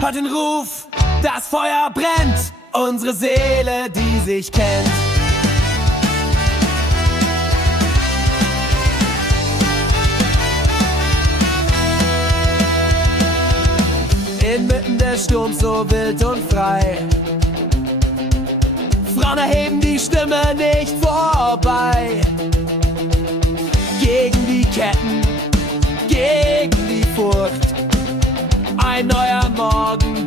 Hört den Ruf, das Feuer brennt, unsere Seele, die sich kennt. Inmitten des Sturms so wild und frei. Frauen erheben die Stimme nicht vorbei. Gegen die Ketten, gegen die Furcht. Ein neuer Morgen,